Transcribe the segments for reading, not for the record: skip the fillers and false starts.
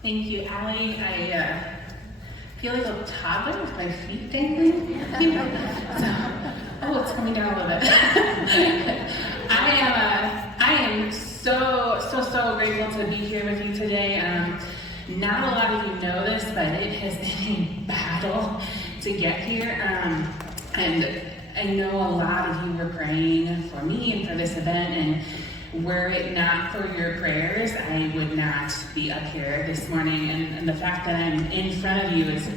Thank you, Allie. I feel like a toddler with my feet dangling here. It's coming down a little bit. I am so grateful to be here with you today. Not a lot of you know this, but it has been a battle to get here. And I know a lot of you were praying for me and for this event, and were it not for your prayers, I would not be up here this morning. And the fact that I'm in front of you is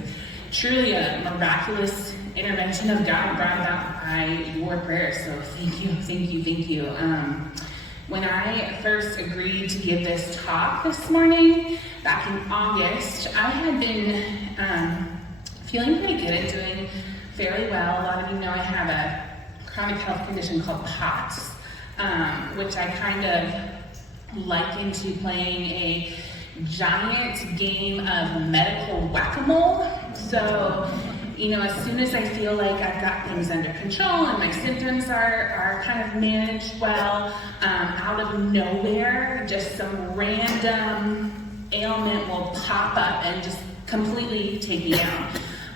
truly a miraculous intervention of God brought about by your prayers. So thank you. When I first agreed to give this talk this morning, back in August, I had been feeling pretty good and doing fairly well. A lot of you know I have a chronic health condition called POTS, which I kind of liken to playing a giant game of medical whack-a-mole. So, as soon as I feel like I've got things under control and my symptoms are kind of managed well, out of nowhere, just some random ailment will pop up and just completely take me down.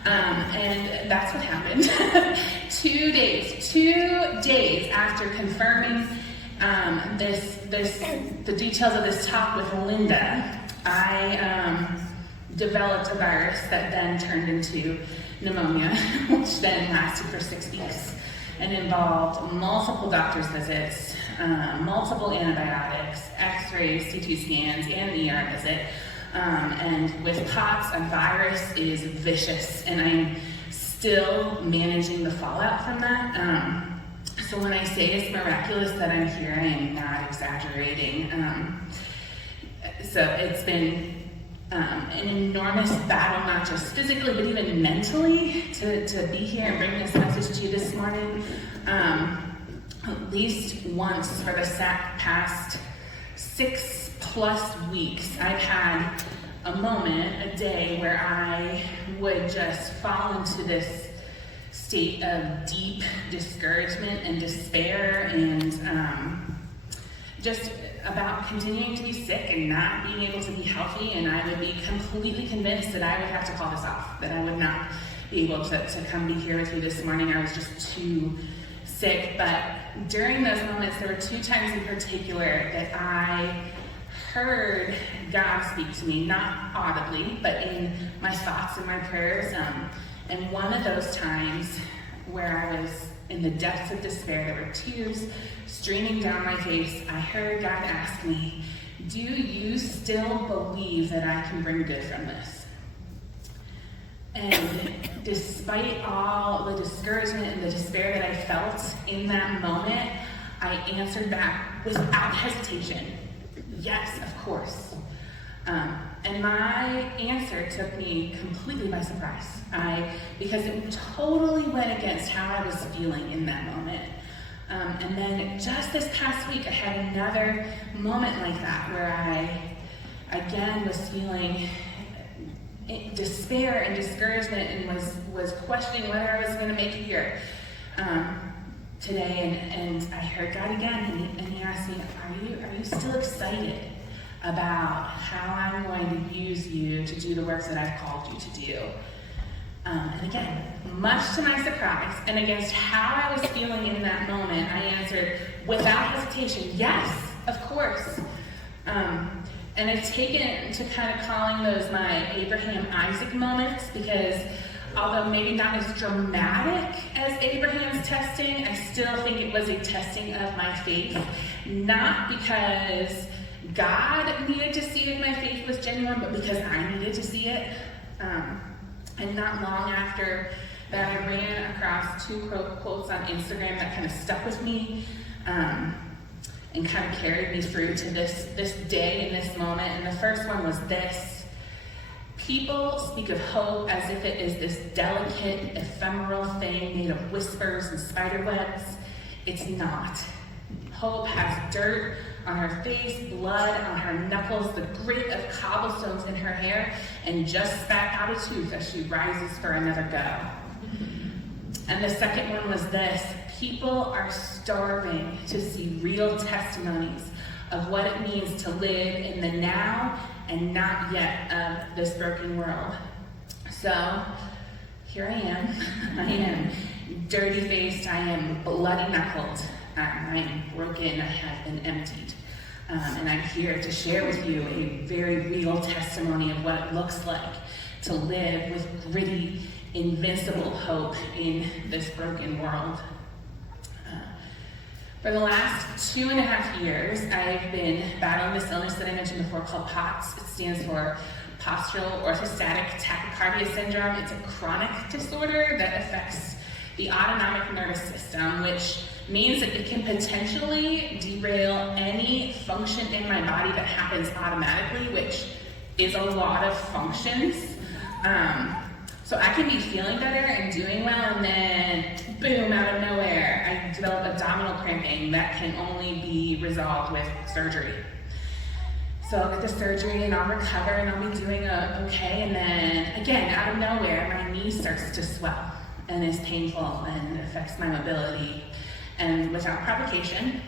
And that's what happened. 2 days after confirming the details of this talk with Linda, I developed a virus that then turned into pneumonia, which then lasted for 6 weeks and involved multiple doctor's visits, multiple antibiotics, x-rays, CT scans, and an ER visit. And with POTS, a virus is vicious, and I'm still managing the fallout from that. So when I say it's miraculous that I'm here, I am not exaggerating. So it's been an enormous battle, not just physically, but even mentally, to be here and bring this message to you this morning. At least once for the past 6+ weeks, I've had a moment, a day, where I would just fall into this state of deep discouragement and despair, and just about continuing to be sick and not being able to be healthy, and I would be completely convinced that I would have to call this off, that I would not be able to come be here with you this morning. I was just too sick. But during those moments, there were 2 times in particular that I heard God speak to me, not audibly, but in my thoughts and my prayers. And one of those times where I was in the depths of despair, there were tears streaming down my face, I heard God ask me, "Do you still believe that I can bring good from this?" And despite all the discouragement and the despair that I felt in that moment, I answered back without hesitation, "Yes, of course." And my answer took me completely by surprise, because it totally went against how I was feeling in that moment. And then just this past week, I had another moment like that where I, again, was feeling despair and discouragement and was questioning whether I was going to make it here today. And I heard God again, and he asked me, are you still excited about how I'm going to use you to do the works that I've called you to do? And again, much to my surprise, and against how I was feeling in that moment, I answered without hesitation, "Yes, of course." And I've taken to kind of calling those my Abraham-Isaac moments, because although maybe not as dramatic as Abraham's testing, I still think it was a testing of my faith, not because God needed to see if my faith was genuine, but because I needed to see it. And not long after that, I ran across 2 quotes on Instagram that kind of stuck with me, and kind of carried me through to this day and this moment. And the first one was this: "People speak of hope as if it is this delicate, ephemeral thing made of whispers and spider webs. It's not. Hope has dirt on her face, blood on her knuckles, the grit of cobblestones in her hair, and just spat out a tooth as she rises for another go." And the second one was this: "People are starving to see real testimonies of what it means to live in the now and not yet of this broken world. So here I am. I am dirty-faced. I am bloody-knuckled. I am broken. I have been emptied. And I'm here to share with you a very real testimony of what it looks like to live with gritty, invincible hope in this broken world. For the last 2.5 years, I've been battling this illness that I mentioned before called POTS. It stands for Postural Orthostatic Tachycardia Syndrome. It's a chronic disorder that affects the autonomic nervous system, which means that it can potentially derail any function in my body that happens automatically, which is a lot of functions. So I can be feeling better and doing well, and then boom, out of nowhere, I develop abdominal cramping that can only be resolved with surgery. So I'll get the surgery and I'll recover and I'll be doing okay, and then again, out of nowhere, my knee starts to swell and is painful and affects my mobility, and without provocation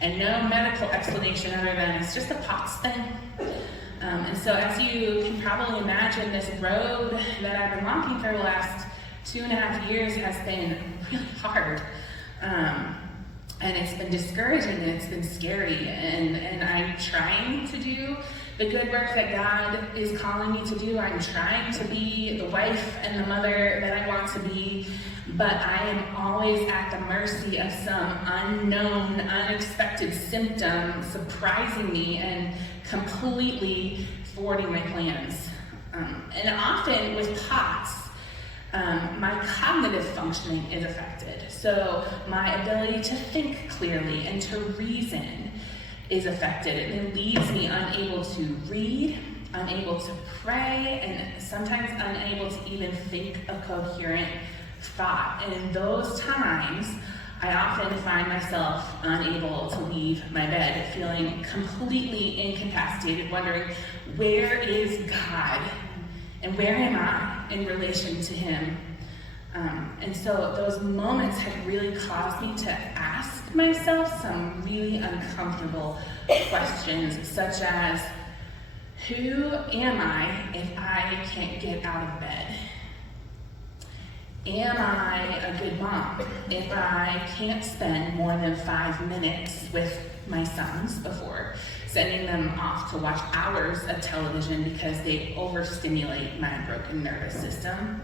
and no medical explanation other than it's just a POTS thing. And so as you can probably imagine, this road that I've been walking for the last 2.5 years has been really hard. And it's been discouraging and it's been scary. And I'm trying to do the good work that God is calling me to do. I'm trying to be the wife and the mother that I want to be. But I am always at the mercy of some unknown, unexpected symptom surprising me and completely thwarting my plans. And often with POTS, my cognitive functioning is affected. So my ability to think clearly and to reason is affected. And it leaves me unable to read, unable to pray, and sometimes unable to even think a coherent thought. And in those times, I often find myself unable to leave my bed, feeling completely incapacitated, wondering, where is God? And where am I in relation to Him? And so those moments have really caused me to ask myself some really uncomfortable questions, such as, who am I if I can't get out of bed? Am I a good mom if I can't spend more than 5 minutes with my sons before sending them off to watch hours of television because they overstimulate my broken nervous system?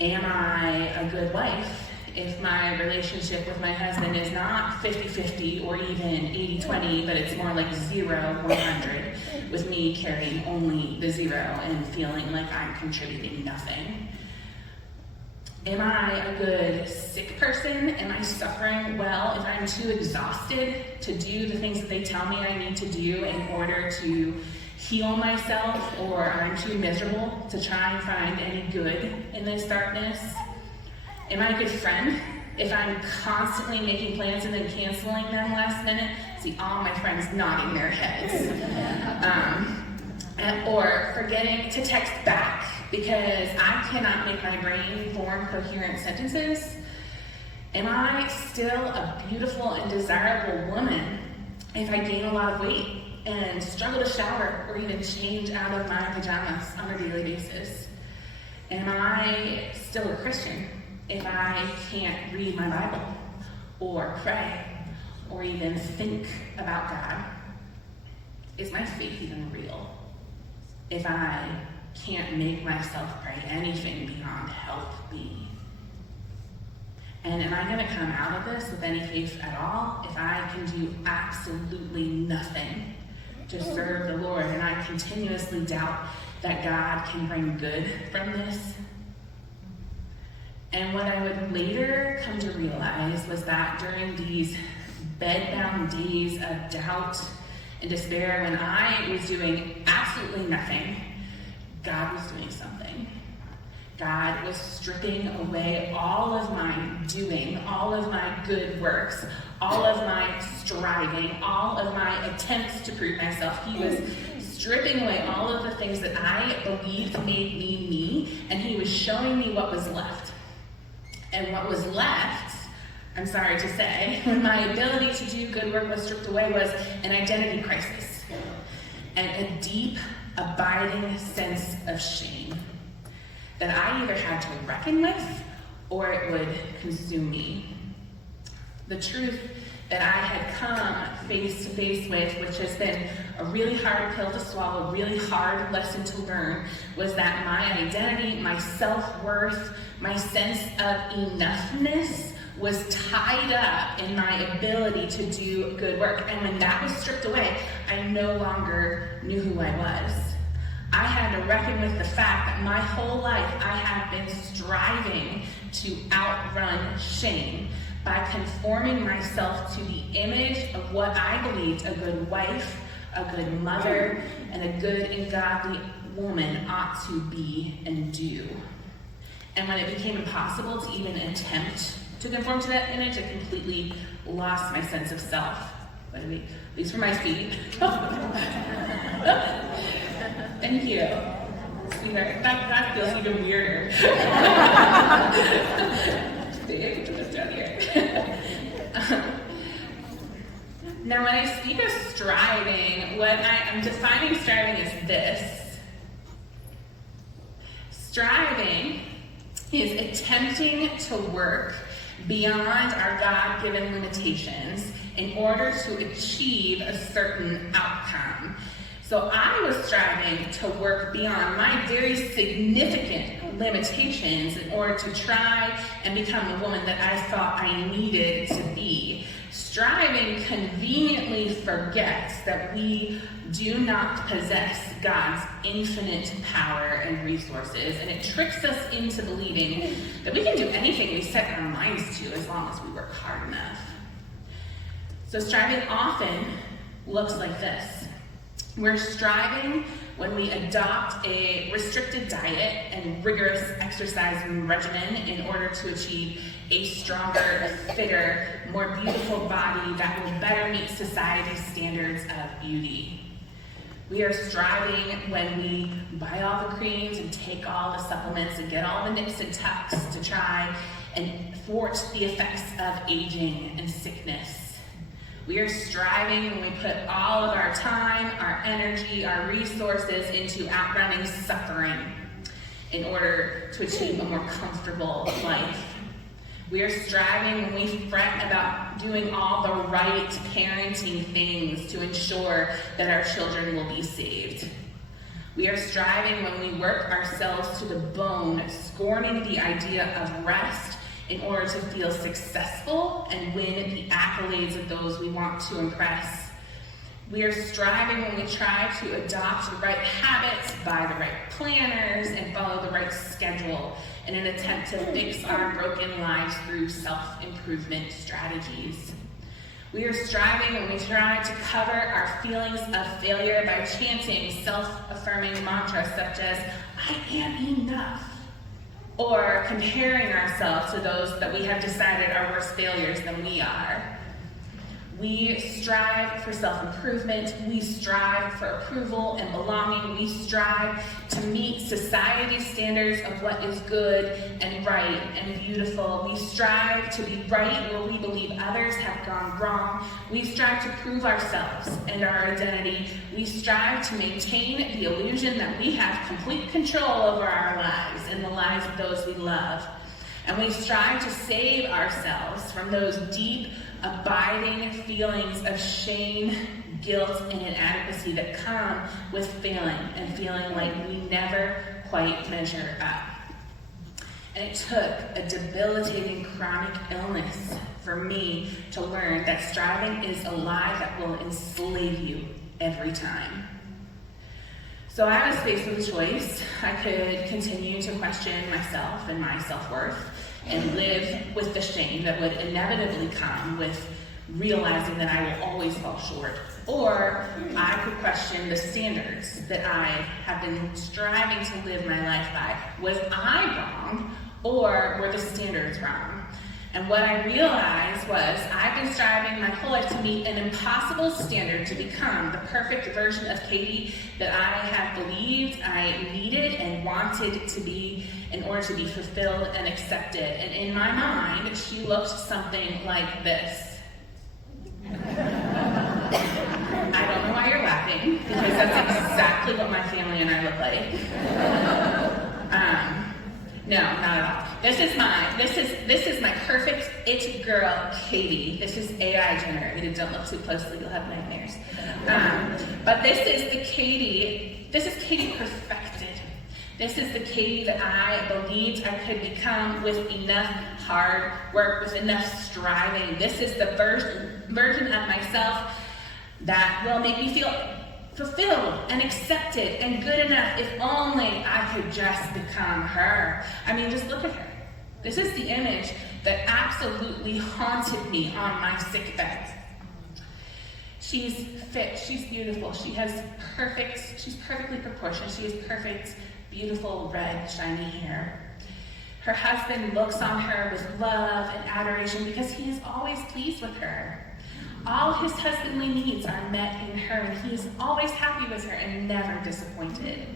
Am I a good wife if my relationship with my husband is not 50-50 or even 80-20, but it's more like 0-100, with me carrying only the 0 and feeling like I'm contributing nothing? Am I a good sick person? Am I suffering well if I'm too exhausted to do the things that they tell me I need to do in order to heal myself, or I'm too miserable to try and find any good in this darkness? Am I a good friend if I'm constantly making plans and then canceling them last minute? See all my friends nodding their heads. Or forgetting to text back because I cannot make my brain form coherent sentences? Am I still a beautiful and desirable woman if I gain a lot of weight and struggle to shower or even change out of my pajamas on a daily basis? Am I still a Christian if I can't read my Bible or pray or even think about God? Is my faith even real if I can't make myself pray anything beyond help me? And am I going to come out of this with any faith at all if I can do absolutely nothing to serve the Lord, and I continuously doubt that God can bring good from this? And what I would later come to realize was that during these bedbound days of doubt and despair, when I was doing absolutely nothing, God was doing something. God was stripping away all of my doing, all of my good works, all of my striving, all of my attempts to prove myself. He was stripping away all of the things that I believed made me me, and He was showing me what was left. And what was left I'm sorry to say, when my ability to do good work was stripped away, was an identity crisis and a deep, abiding sense of shame that I either had to reckon with or it would consume me. The truth that I had come face to face with, which has been a really hard pill to swallow, a really hard lesson to learn, was that my identity, my self-worth, my sense of enoughness was tied up in my ability to do good work. And when that was stripped away, I no longer knew who I was. I had to reckon with the fact that my whole life I have been striving to outrun shame by conforming myself to the image of what I believed a good wife, a good mother, and a good and godly woman ought to be and do. And when it became impossible to even attempt to conform to that image, I completely lost my sense of self. But at least for my feet. Thank you. Sweetheart. That feels even weirder. Put this down here. Now, when I speak of striving, what I'm defining striving as this. Striving is attempting to work beyond our God-given limitations in order to achieve a certain outcome. So I was striving to work beyond my very significant limitations in order to try and become the woman that I thought I needed to be. Striving conveniently forgets that we do not possess God's infinite power and resources, and it tricks us into believing that we can do anything we set our minds to as long as we work hard enough. So striving often looks like this. We're striving when we adopt a restricted diet and rigorous exercise regimen in order to achieve a stronger, fitter, more beautiful body that will better meet society's standards of beauty. We are striving when we buy all the creams and take all the supplements and get all the nips and tucks to try and thwart the effects of aging and sickness. We are striving when we put all of our time, our energy, our resources into outrunning suffering in order to achieve a more comfortable life. We are striving when we fret about doing all the right parenting things to ensure that our children will be saved. We are striving when we work ourselves to the bone, scorning the idea of rest in order to feel successful and win the accolades of those we want to impress. We are striving when we try to adopt the right habits, buy the right planners, and follow the right schedule in an attempt to fix our broken lives through self-improvement strategies. We are striving when we try to cover our feelings of failure by chanting self-affirming mantras such as, "I am enough," or comparing ourselves to those that we have decided are worse failures than we are. We strive for self-improvement. We strive for approval and belonging. We strive to meet society's standards of what is good and right and beautiful. We strive to be right where we believe others have gone wrong. We strive to prove ourselves and our identity. We strive to maintain the illusion that we have complete control over our lives and the lives of those we love. And we strive to save ourselves from those deep, abiding feelings of shame, guilt, and inadequacy that come with failing and feeling like we never quite measure up. And it took a debilitating chronic illness for me to learn that striving is a lie that will enslave you every time. So I was faced with a choice. I could continue to question myself and my self-worth and live with the shame that would inevitably come with realizing that I will always fall short. Or I could question the standards that I have been striving to live my life by. Was I wrong, or were the standards wrong? And what I realized was I've been striving my whole life to meet an impossible standard to become the perfect version of Katie that I have believed I needed and wanted to be in order to be fulfilled and accepted. And in my mind, she looked something like this. I don't know why you're laughing, because that's exactly what my family and I look like. No, not at all. This is my perfect it girl, Katie. This is AI generated. Don't look too closely, you'll have nightmares. But this is Katie perfected. This is the Katie that I believed I could become with enough hard work, with enough striving. This is the version of myself that will make me feel fulfilled and accepted and good enough if only I could just become her. I mean, just look at her. This is the image that absolutely haunted me on my sick bed. She's fit, she's beautiful, she's perfectly proportioned, she has perfect, beautiful, red, shiny hair. Her husband looks on her with love and adoration because he is always pleased with her. All his husbandly needs are met in her, and he is always happy with her and never disappointed.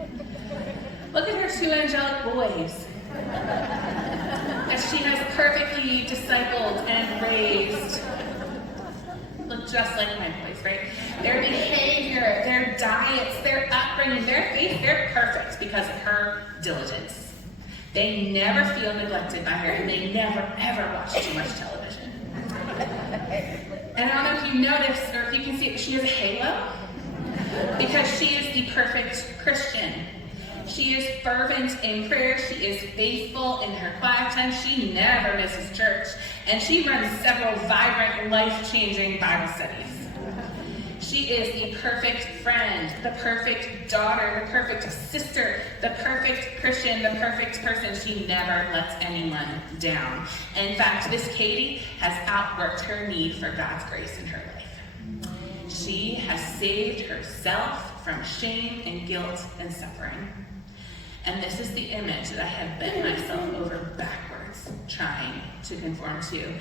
Look at her two angelic boys that she has perfectly discipled and raised. Look just like my boys, right? Their behavior, their diets, their upbringing, their faith, they're perfect because of her diligence. They never feel neglected by her, and they never, ever watch too much television. And I don't know if you noticed or if you can see it, she has a halo because she is the perfect Christian. She is fervent in prayer. She is faithful in her quiet time. She never misses church. And she runs several vibrant, life-changing Bible studies. She is the perfect friend, the perfect daughter, the perfect sister, the perfect Christian, the perfect person. She never lets anyone down. In fact, this Katie has outworked her need for God's grace in her life. She has saved herself from shame and guilt and suffering. And this is the image that I have bent myself over backwards trying to conform to.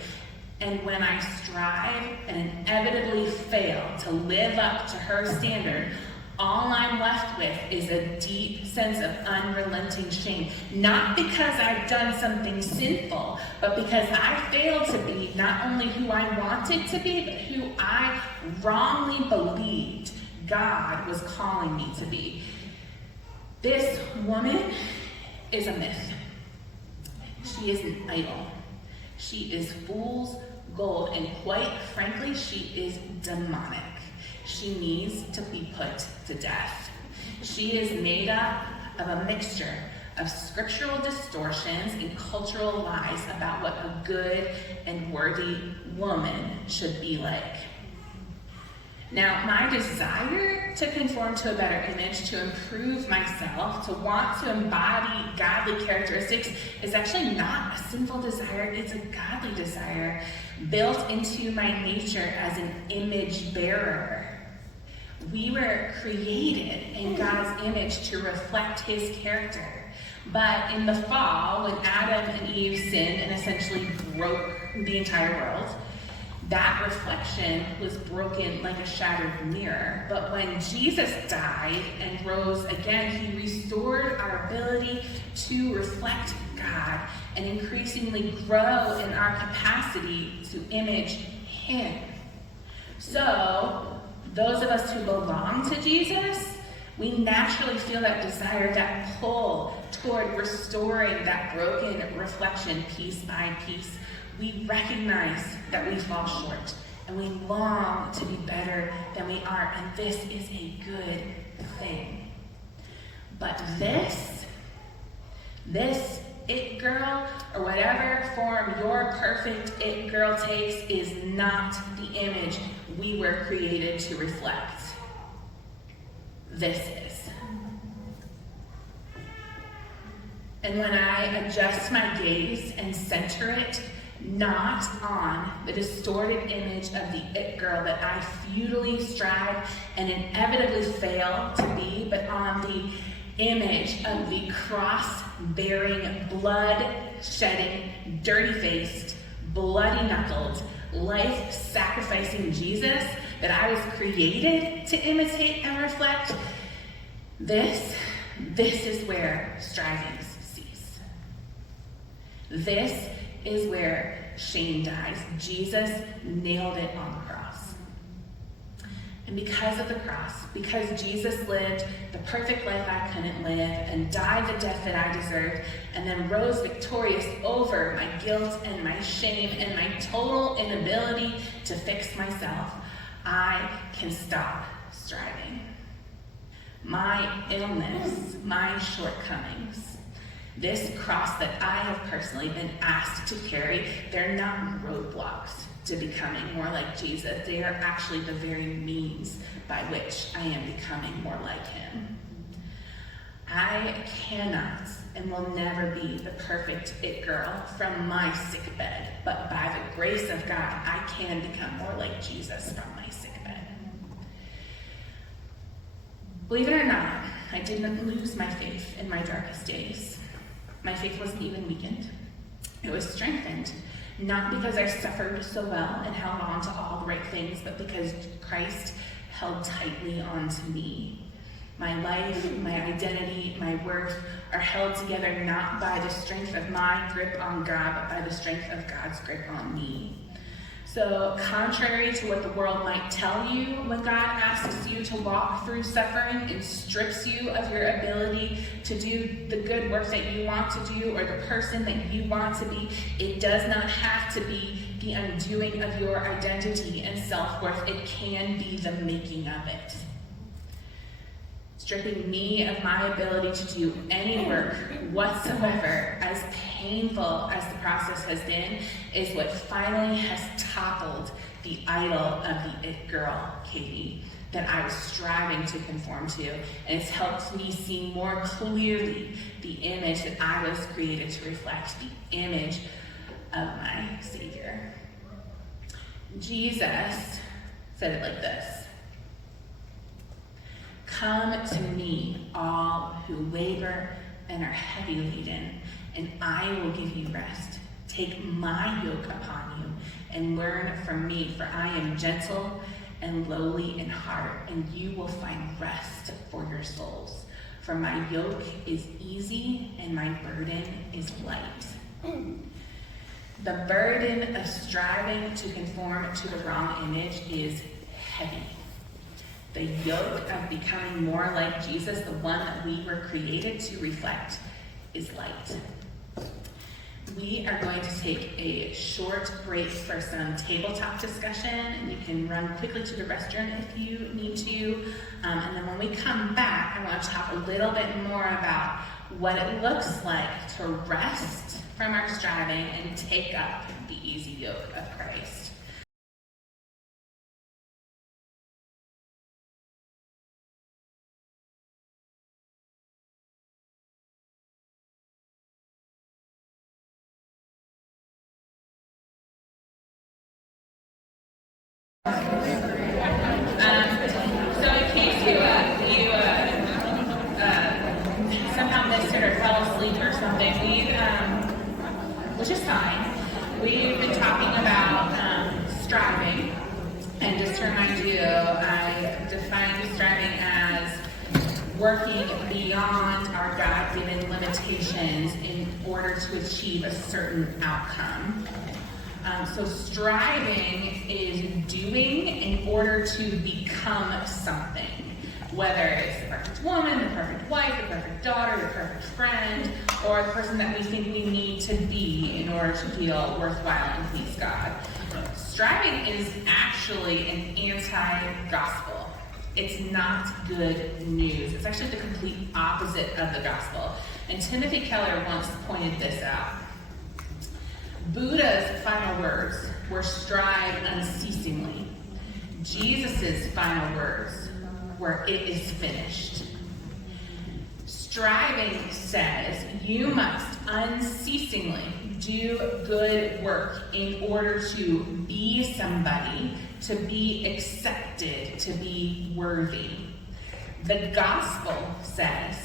And when I strive and inevitably fail to live up to her standard, all I'm left with is a deep sense of unrelenting shame. Not because I've done something sinful, but because I failed to be not only who I wanted to be, but who I wrongly believed God was calling me to be. This woman is a myth. She is an idol. She is fool's gold, and quite frankly, she is demonic. She needs to be put to death. She is made up of a mixture of scriptural distortions and cultural lies about what a good and worthy woman should be like. Now, my desire to conform to a better image, to improve myself, to want to embody godly characteristics is actually not a sinful desire, it's a godly desire built into my nature as an image bearer. We were created in God's image to reflect his character. But in the fall, when Adam and Eve sinned and essentially broke the entire world, that reflection was broken like a shattered mirror. But when Jesus died and rose again, he restored our ability to reflect God and increasingly grow in our capacity to image him. So, those of us who belong to Jesus, we naturally feel that desire, that pull toward restoring that broken reflection piece by piece. We recognize that we fall short, and we long to be better than we are, and this is a good thing. But this it girl, or whatever form your perfect it girl takes, is not the image we were created to reflect. This is. And when I adjust my gaze and center it not on the distorted image of the it girl that I futilely strive and inevitably fail to be, but on the image of the cross-bearing, blood-shedding, dirty-faced, bloody-knuckled, life-sacrificing Jesus that I was created to imitate and reflect, this is where strivings cease. This is where shame dies. Jesus nailed it on the cross. And because of the cross, because Jesus lived the perfect life I couldn't live and died the death that I deserved, and then rose victorious over my guilt and my shame and my total inability to fix myself, I can stop striving. My illness, my shortcomings, this cross that I have personally been asked to carry, they're not roadblocks to becoming more like Jesus. They are actually the very means by which I am becoming more like him. I cannot and will never be the perfect it girl from my sick bed, but by the grace of God, I can become more like Jesus from my sick bed. Believe it or not, I didn't lose my faith in my darkest days. My faith wasn't even weakened. It was strengthened. Not because I suffered so well and held on to all the right things, but because Christ held tightly onto me. My life, my identity, my worth are held together not by the strength of my grip on God, but by the strength of God's grip on me. So contrary to what the world might tell you when God asks you to walk through suffering and strips you of your ability to do the good work that you want to do or the person that you want to be, it does not have to be the undoing of your identity and self-worth. It can be the making of it. Stripping me of my ability to do any work whatsoever, as painful as the process has been, is what finally has toppled the idol of the it girl, Katie, that I was striving to conform to. And it's helped me see more clearly the image that I was created to reflect, the image of my Savior. Jesus said it like this: "Come to me, all who labor and are heavy laden, and I will give you rest. Take my yoke upon you and learn from me, for I am gentle and lowly in heart, and you will find rest for your souls. For my yoke is easy and my burden is light." The burden of striving to conform to the wrong image is heavy. The yoke of becoming more like Jesus, the one that we were created to reflect, is light. We are going to take a short break for some tabletop discussion, and you can run quickly to the restroom if you need to. And then when we come back, I want to talk a little bit more about what it looks like to rest from our striving and take up the easy yoke of Christ. So in case you somehow missed it or fell asleep or something, which is fine, we've been talking about striving. And just to remind you, I defined striving as working beyond our God-given limitations in order to achieve a certain outcome. So striving is doing in order to become something, whether it's the perfect woman, the perfect wife, the perfect daughter, the perfect friend, or the person that we think we need to be in order to feel worthwhile and please God. Striving is actually an anti-gospel. It's not good news. It's actually the complete opposite of the gospel. And Timothy Keller once pointed this out. Buddha's final words were "strive unceasingly." Jesus' final words were "it is finished." Striving says you must unceasingly do good work in order to be somebody, to be accepted, to be worthy. The gospel says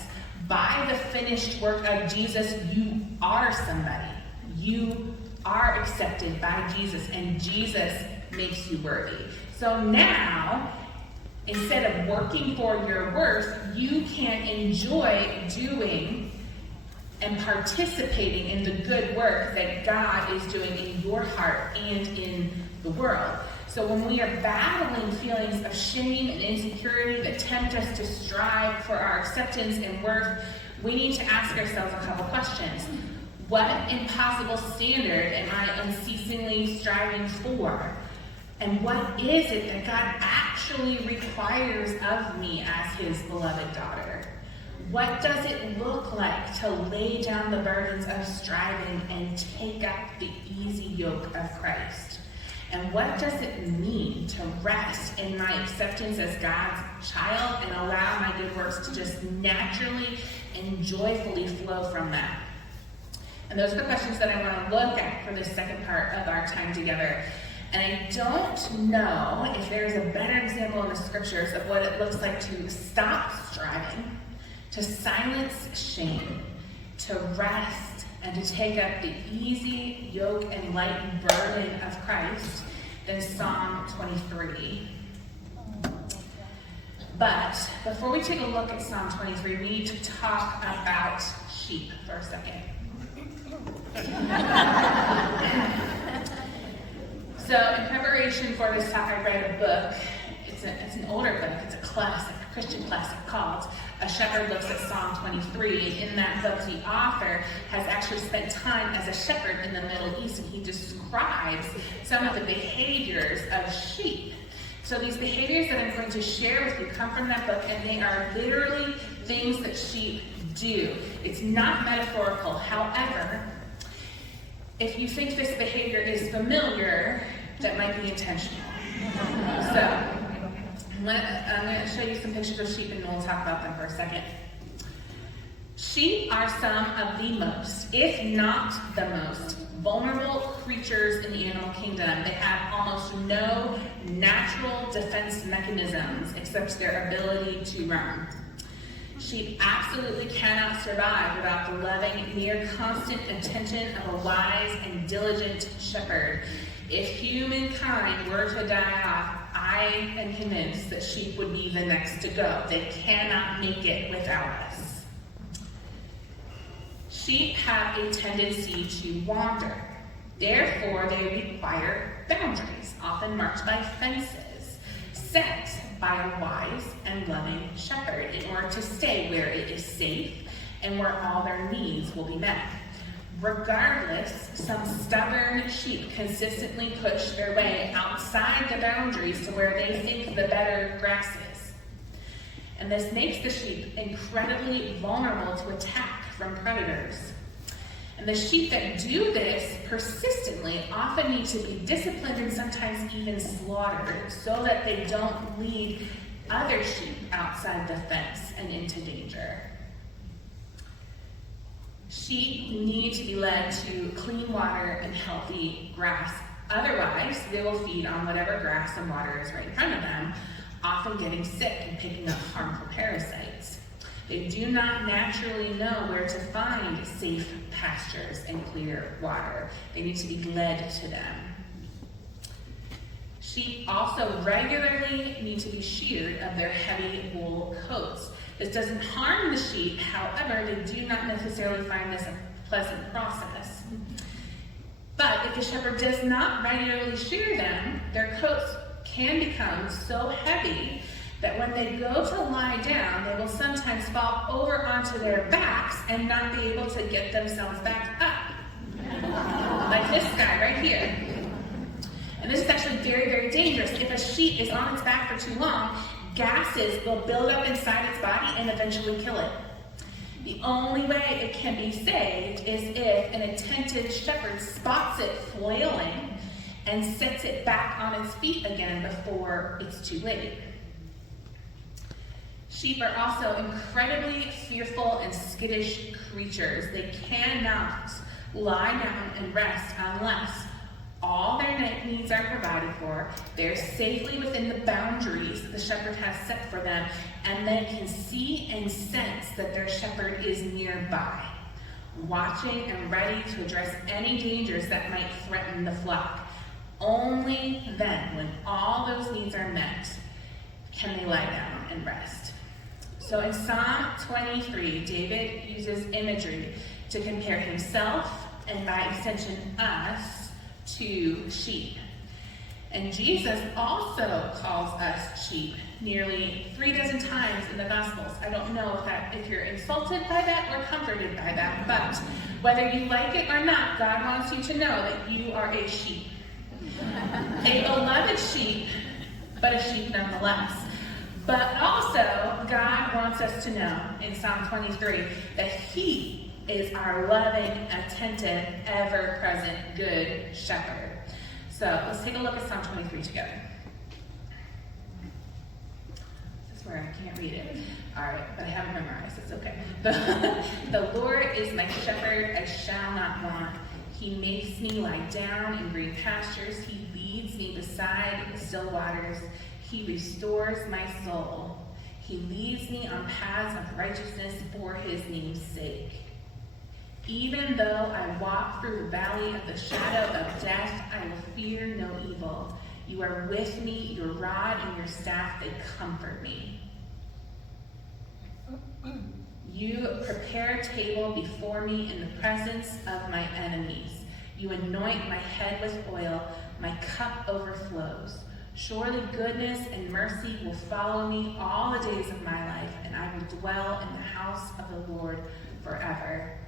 by the finished work of Jesus, you are somebody. You are accepted by Jesus, and Jesus makes you worthy. So now, instead of working for your worth, you can enjoy doing and participating in the good work that God is doing in your heart and in the world. So when we are battling feelings of shame and insecurity that tempt us to strive for our acceptance and worth, we need to ask ourselves a couple questions. What impossible standard am I unceasingly striving for? And what is it that God actually requires of me as his beloved daughter? What does it look like to lay down the burdens of striving and take up the easy yoke of Christ? And what does it mean to rest in my acceptance as God's child and allow my good works to just naturally and joyfully flow from that? And those are the questions that I want to look at for this second part of our time together. And I don't know if there's a better example in the scriptures of what it looks like to stop striving, to silence shame, to rest, and to take up the easy yoke and light burden of Christ than Psalm 23. But before we take a look at Psalm 23, we need to talk about sheep for a second. So in preparation for this talk, I read a book. It's an older book. It's a classic, a Christian classic called A Shepherd Looks at Psalm 23. In that book, the author has actually spent time as a shepherd in the Middle East, and he describes some of the behaviors of sheep. So these behaviors that I'm going to share with you come from that book, and they are literally things that sheep do. It's not metaphorical. However, if you think this behavior is familiar, that might be intentional. So, I'm going to show you some pictures of sheep and we'll talk about them for a second. Sheep are some of the most, if not the most, vulnerable creatures in the animal kingdom. They have almost no natural defense mechanisms except their ability to run. Sheep absolutely cannot survive without the loving, near constant attention of a wise and diligent shepherd. If humankind were to die off, I am convinced that sheep would be the next to go. They cannot make it without us. Sheep have a tendency to wander. Therefore, they require boundaries, often marked by fences, set by a wise and loving shepherd in order to stay where it is safe and where all their needs will be met. Regardless, some stubborn sheep consistently push their way outside the boundaries to where they think the better grass is. And this makes the sheep incredibly vulnerable to attack from predators. And the sheep that do this persistently often need to be disciplined and sometimes even slaughtered so that they don't lead other sheep outside the fence and into danger. Sheep need to be led to clean water and healthy grass. Otherwise, they will feed on whatever grass and water is right in front of them, often getting sick and picking up harmful parasites. They do not naturally know where to find safe pastures and clear water. They need to be led to them. Sheep also regularly need to be sheared of their heavy wool coats. This doesn't harm the sheep, however, they do not necessarily find this a pleasant process. But if the shepherd does not regularly shear them, their coats can become so heavy that when they go to lie down, they will sometimes fall over onto their backs and not be able to get themselves back up. Like this guy right here. And this is actually very, very dangerous. If a sheep is on its back for too long, gases will build up inside its body and eventually kill it. The only way it can be saved is if an attentive shepherd spots it flailing and sets it back on its feet again before it's too late. Sheep are also incredibly fearful and skittish creatures. They cannot lie down and rest unless all their needs are provided for, they're safely within the boundaries the shepherd has set for them, and they can see and sense that their shepherd is nearby. watching and ready to address any dangers that might threaten the flock. Only then, when all those needs are met, can they lie down and rest. So in Psalm 23, David uses imagery to compare himself, and by extension us, to sheep. And Jesus also calls us sheep nearly 36 times in the Gospels. I don't know if you're insulted by that or comforted by that, but whether you like it or not, God wants you to know that you are a sheep. A beloved sheep, but a sheep nonetheless. But also, God wants us to know in Psalm 23 that He is our loving, attentive, ever-present, good shepherd. So let's take a look at Psalm 23 together. This is where I can't read it. All right, but I haven't memorized. It's okay. The Lord is my shepherd, I shall not want. He makes me lie down in green pastures. He leads me beside still waters. He restores my soul. He leads me on paths of righteousness for His name's sake. Even though I walk through the valley of the shadow of death, I will fear no evil. You are with me, your rod and your staff, they comfort me. You prepare a table before me in the presence of my enemies. You anoint my head with oil, my cup overflows. Surely goodness and mercy will follow me all the days of my life, and I will dwell in the house of the Lord forever.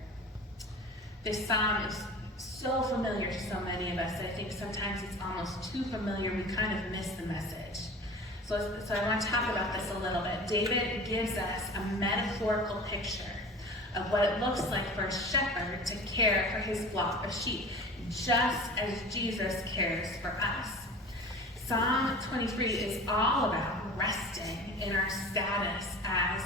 This psalm is so familiar to so many of us. I think sometimes it's almost too familiar. We kind of miss the message. So I want to talk about this a little bit. David gives us a metaphorical picture of what it looks like for a shepherd to care for his flock of sheep, just as Jesus cares for us. Psalm 23 is all about resting in our status as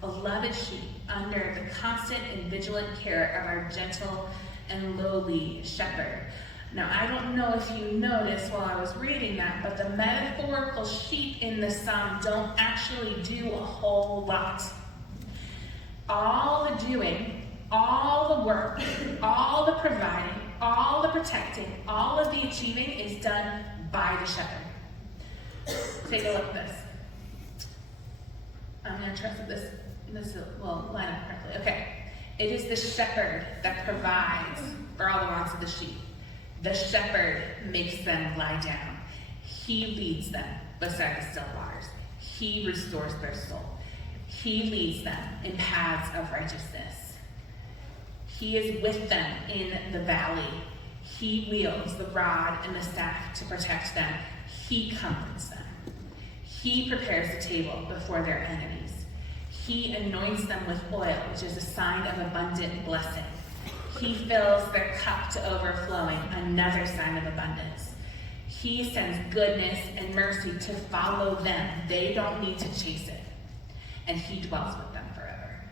beloved sheep under the constant and vigilant care of our gentle and lowly shepherd. Now, I don't know if you noticed while I was reading that, but the metaphorical sheep in the psalm don't actually do a whole lot. All the doing, all the work, all the providing, all the protecting, all of the achieving is done by the shepherd. Take a look at this. I'm going to trust that this will line up correctly. Okay. It is the shepherd that provides for all the wants of the sheep. The shepherd makes them lie down. He leads them beside the still waters. He restores their soul. He leads them in paths of righteousness. He is with them in the valley. He wields the rod and the staff to protect them. He comforts them. He prepares the table before their enemies. He anoints them with oil, which is a sign of abundant blessing. He fills their cup to overflowing, another sign of abundance. He sends goodness and mercy to follow them. They don't need to chase it. And He dwells with them forever.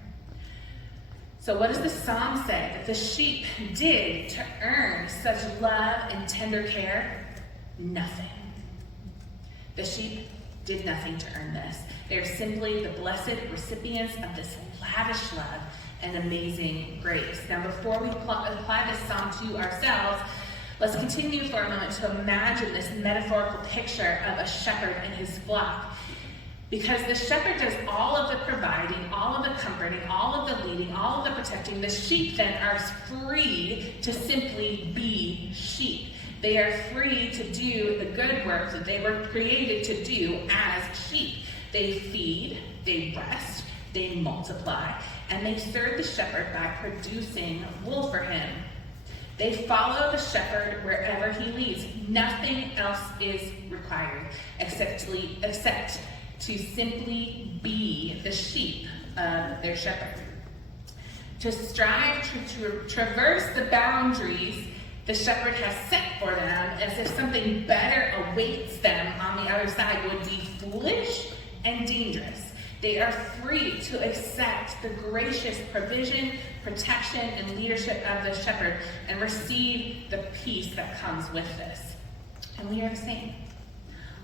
So what does the psalm say that the sheep did to earn such love and tender care? Nothing. The sheep did nothing to earn this. They are simply the blessed recipients of this lavish love and amazing grace. Now, before we apply this psalm to ourselves, let's continue for a moment to imagine this metaphorical picture of a shepherd and his flock. Because the shepherd does all of the providing, all of the comforting, all of the leading, all of the protecting. The sheep then are free to simply be sheep. They are free to do the good work that they were created to do as sheep. They feed, they rest, they multiply, and they serve the shepherd by producing wool for him. They follow the shepherd wherever he leads. Nothing else is required except to simply be the sheep of their shepherd. To strive to traverse the boundaries the shepherd has set for them as if something better awaits them on the other side would be foolish and dangerous. They are free to accept the gracious provision, protection, and leadership of the shepherd and receive the peace that comes with this. And we are the same.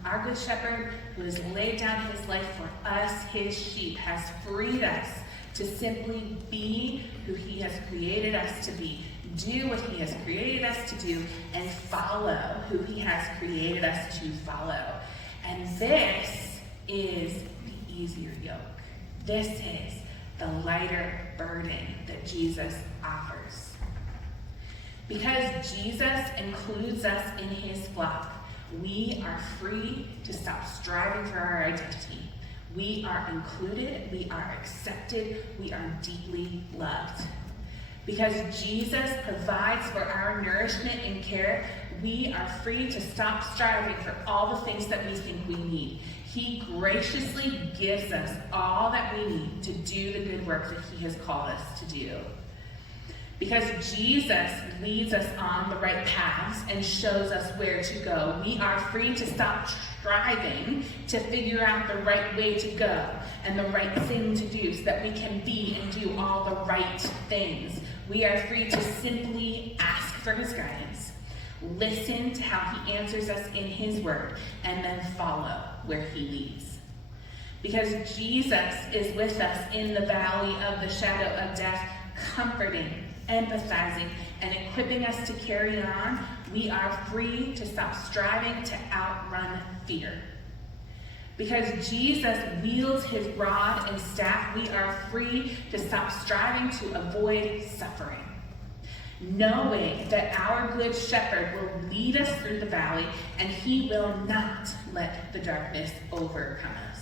Our good shepherd, who has laid down his life for us, his sheep, has freed us to simply be who he has created us to be, do what he has created us to do, and follow who he has created us to follow. And this is the easier yoke. This is the lighter burden that Jesus offers. Because Jesus includes us in his flock, we are free to stop striving for our identity. We are included, we are accepted, we are deeply loved. Because Jesus provides for our nourishment and care, we are free to stop striving for all the things that we think we need. He graciously gives us all that we need to do the good work that he has called us to do. Because Jesus leads us on the right paths and shows us where to go, we are free to stop striving to figure out the right way to go and the right thing to do so that we can be and do all the right things. We are free to simply ask for his guidance, listen to how he answers us in his word, and then follow where he leads. Because Jesus is with us in the valley of the shadow of death, comforting, empathizing, and equipping us to carry on, we are free to stop striving to outrun fear. Because Jesus wields his rod and staff, we are free to stop striving to avoid suffering, knowing that our good shepherd will lead us through the valley and he will not let the darkness overcome us.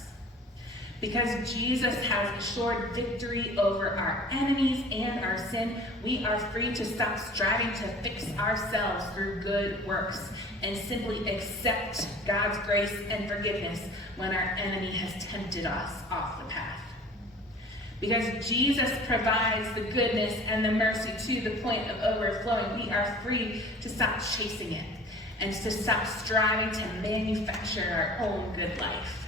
Because Jesus has assured victory over our enemies and our sin, we are free to stop striving to fix ourselves through good works and simply accept God's grace and forgiveness when our enemy has tempted us off the path. Because Jesus provides the goodness and the mercy to the point of overflowing, we are free to stop chasing it and to stop striving to manufacture our own good life.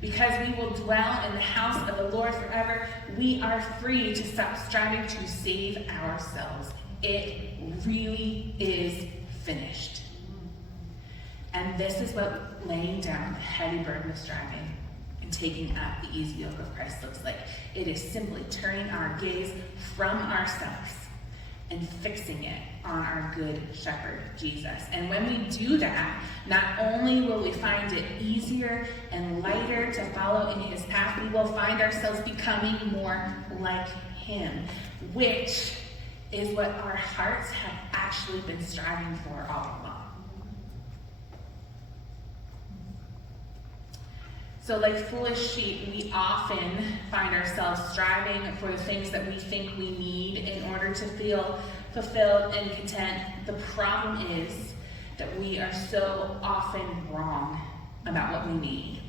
Because we will dwell in the house of the Lord forever, we are free to stop striving to save ourselves. It really is finished. And this is what laying down the heavy burden of striving and taking up the easy yoke of Christ looks like. It is simply turning our gaze from ourselves and fixing it on our good shepherd, Jesus. And when we do that, not only will we find it easier and lighter to follow in his path, we will find ourselves becoming more like him, which is what our hearts have actually been striving for all along. So like foolish sheep, we often find ourselves striving for the things that we think we need in order to feel fulfilled and content. The problem is that we are so often wrong about what we need.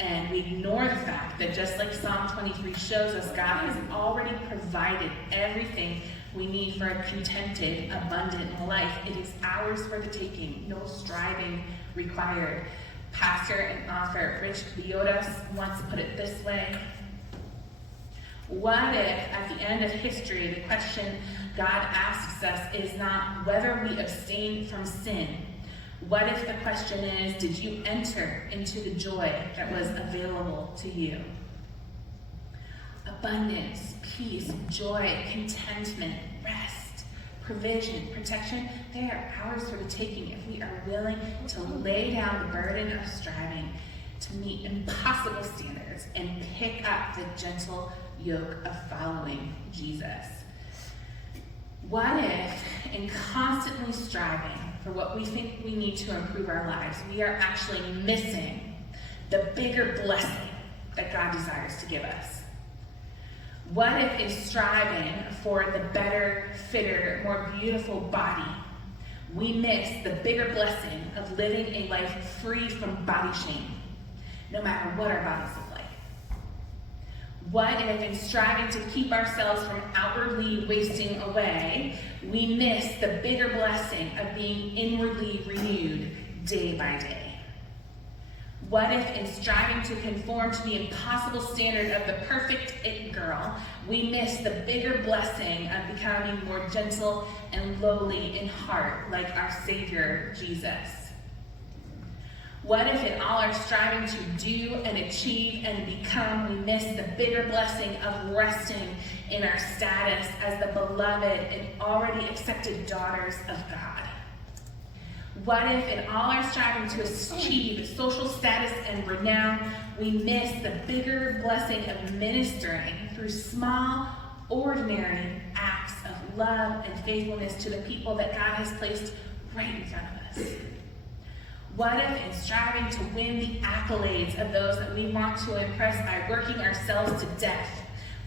And we ignore the fact that just like Psalm 23 shows us, God has already provided everything we need for a contented, abundant life. It is ours for the taking, no striving required. Pastor and author Rich Biodas once put it this way: what if at the end of history the question God asks us is not whether we abstain from sin? What if the question is, did you enter into the joy that was available to you? Abundance, peace, joy, contentment, rest, provision, protection, they are ours for the taking if we are willing to lay down the burden of striving to meet impossible standards and pick up the gentle yoke of following Jesus. What if, in constantly striving for what we think we need to improve our lives, we are actually missing the bigger blessing that God desires to give us? What if in striving for the better, fitter, more beautiful body, we miss the bigger blessing of living a life free from body shame, no matter what our bodies look like? What if in striving to keep ourselves from outwardly wasting away, we miss the bigger blessing of being inwardly renewed day by day? What if in striving to conform to the impossible standard of the perfect it girl, we miss the bigger blessing of becoming more gentle and lowly in heart like our Savior Jesus? What if in all our striving to do and achieve and become, we miss the bigger blessing of resting in our status as the beloved and already accepted daughters of God? What if in all our striving to achieve social status and renown, we miss the bigger blessing of ministering through small, ordinary acts of love and faithfulness to the people that God has placed right in front of us? What if in striving to win the accolades of those that we want to impress by working ourselves to death,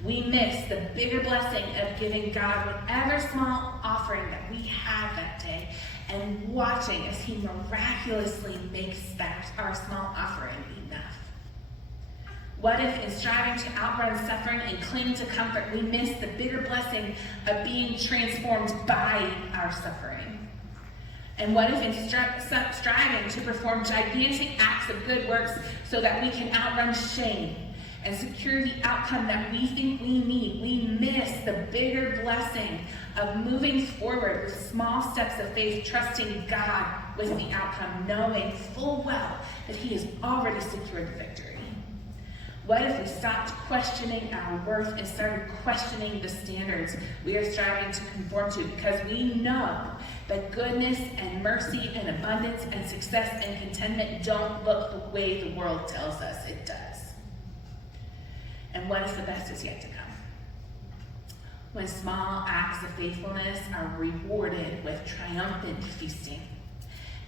we miss the bigger blessing of giving God whatever small offering that we have that day and watching as he miraculously makes that our small offering enough? What if in striving to outrun suffering and cling to comfort, we miss the bigger blessing of being transformed by our suffering? And what if in striving to perform gigantic acts of good works so that we can outrun shame and secure the outcome that we think we need, we miss the bigger blessing of moving forward with small steps of faith, trusting God with the outcome, knowing full well that he has already secured the victory? What if we stopped questioning our worth and started questioning the standards we are striving to conform to, because we know that goodness and mercy and abundance and success and contentment don't look the way the world tells us it does? And what if the best is yet to come? When small acts of faithfulness are rewarded with triumphant feasting,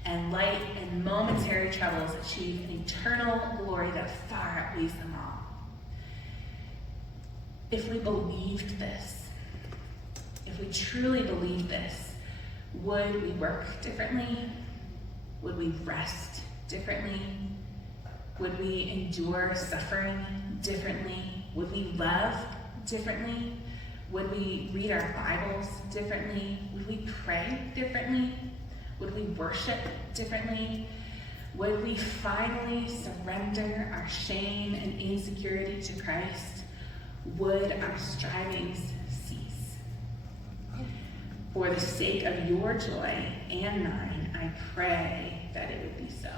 and light and momentary troubles achieve an eternal glory that far outweighs them all. If we believed this, if we truly believed this, would we work differently? Would we rest differently? Would we endure suffering differently? Would we love differently? Would we read our Bibles differently? Would we pray differently? Would we worship differently? Would we finally surrender our shame and insecurity to Christ? Would our strivings cease? For the sake of your joy and mine, I pray that it would be so.